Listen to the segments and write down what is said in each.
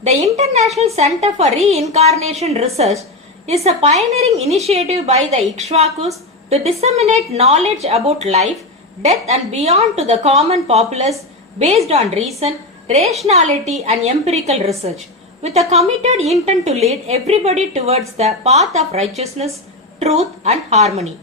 The International Center for Reincarnation Research is a pioneering initiative by the Ikshvakus to disseminate knowledge about life, death and beyond to the common populace based on reason, rationality and empirical research, with a committed intent to lead everybody towards the path of righteousness, truth and harmony.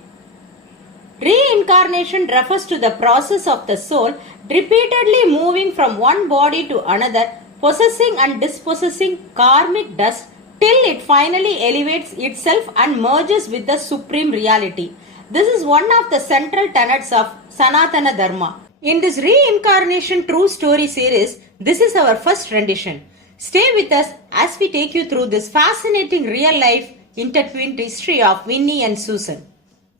Reincarnation refers to the process of the soul repeatedly moving from one body to another, possessing and dispossessing karmic dust till it finally elevates itself and merges with the supreme reality. This is one of the central tenets of Sanatana Dharma. In this Reincarnation True Story series, this is our first rendition. Stay with us as we take you through this fascinating real-life intertwined history of Winnie and Susan.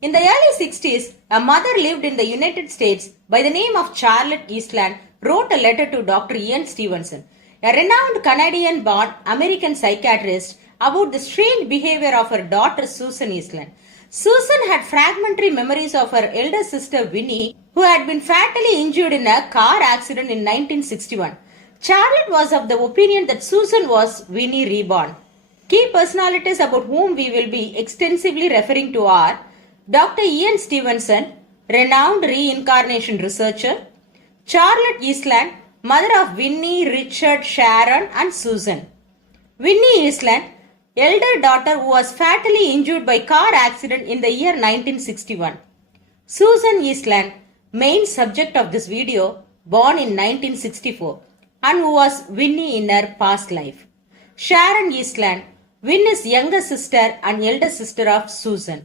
In the early 60s, a mother lived in the United States by the name of Charlotte Eastland wrote a letter to Dr. Ian Stevenson, a renowned Canadian-born American psychiatrist, about the strange behavior of her daughter Susan Eastland. Susan had fragmentary memories of her elder sister Winnie, who had been fatally injured in a car accident in 1961. Charlotte was of the opinion that Susan was Winnie reborn. Key personalities about whom we will be extensively referring to are Dr. Ian Stevenson, renowned reincarnation researcher; Charlotte Eastland, mother of Winnie, Richard, Sharon and Susan; Winnie Eastland, elder daughter who was fatally injured by car accident in the year 1961; Susan Eastland, main subject of this video, born in 1964 and who was Winnie in her past life; Sharon Eastland, Winnie's younger sister and elder sister of Susan;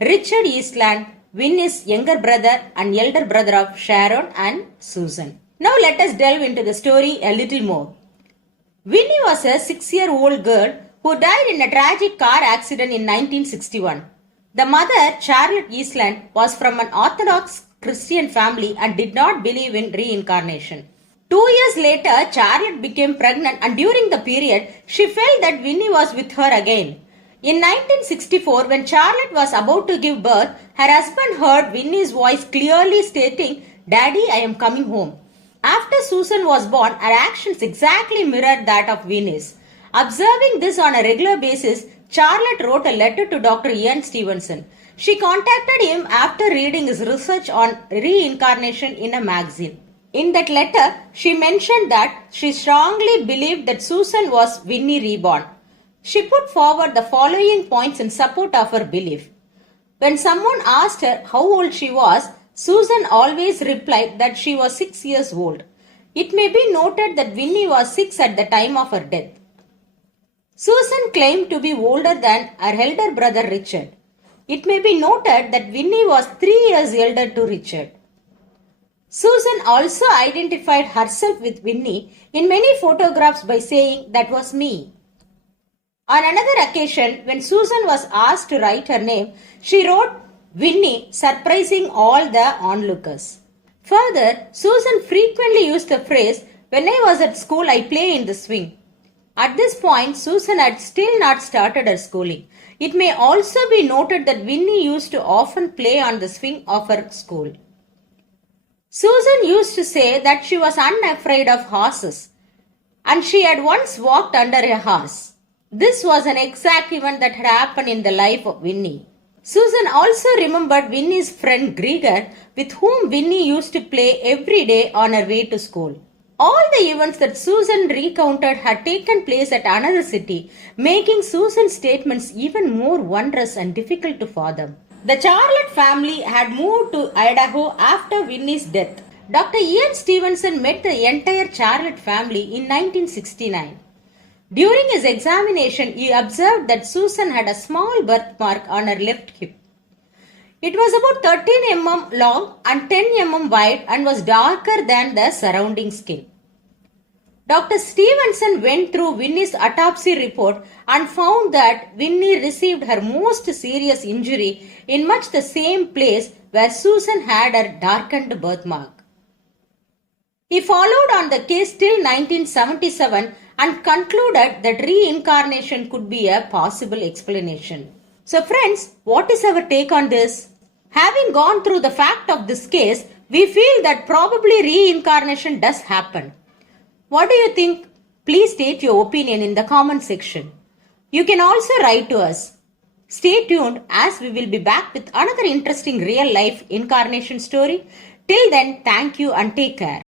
Richard Eastland, Winnie's younger brother and elder brother of Sharon and Susan. Now let us delve into the story a little more. Winnie was a 6-year-old girl who died in a tragic car accident in 1961. The mother, Charlotte Eastland, was from an Orthodox Christian family and did not believe in reincarnation. 2 years later, Charlotte became pregnant and during the period, she felt that Winnie was with her again. In 1964, when Charlotte was about to give birth, her husband heard Winnie's voice clearly stating, "Daddy, I am coming home." After Susan was born, her actions exactly mirrored that of Winnie's. Observing this on a regular basis, Charlotte wrote a letter to Dr. Ian Stevenson. She contacted him after reading his research on reincarnation in a magazine. In that letter, she mentioned that she strongly believed that Susan was Winnie reborn. She put forward the following points in support of her belief. When someone asked her how old she was, Susan always replied that she was 6 years old. It may be noted that Winnie was 6 at the time of her death. Susan claimed to be older than her elder brother Richard. It may be noted that Winnie was 3 years elder to Richard. Susan also identified herself with Winnie in many photographs by saying, "That was me." On another occasion, when Susan was asked to write her name, she wrote Winnie, surprising all the onlookers. Further, Susan frequently used the phrase, "When I was at school, I play in the swing." At this point, Susan had still not started her schooling. It may also be noted that Winnie used to often play on the swing of her school. Susan used to say that she was unafraid of horses, and she had once walked under a horse. This was an exact event that had happened in the life of Winnie. Susan also remembered Winnie's friend Gregor, with whom Winnie used to play every day on her way to school. All the events that Susan recounted had taken place at another city, making Susan's statements even more wondrous and difficult to fathom. The Charlotte family had moved to Idaho after Winnie's death. Dr. Ian Stevenson met the entire Charlotte family in 1969. During his examination, he observed that Susan had a small birthmark on her left hip. It was about 13 mm long and 10 mm wide and was darker than the surrounding skin. Dr. Stevenson went through Winnie's autopsy report and found that Winnie received her most serious injury in much the same place where Susan had her darkened birthmark. He followed on the case till 1977 and concluded that reincarnation could be a possible explanation. So friends, what is our take on this? Having gone through the fact of this case, we feel that probably reincarnation does happen. What do you think? Please state your opinion in the comment section. You can also write to us. Stay tuned as we will be back with another interesting real life incarnation story. Till then, thank you and take care.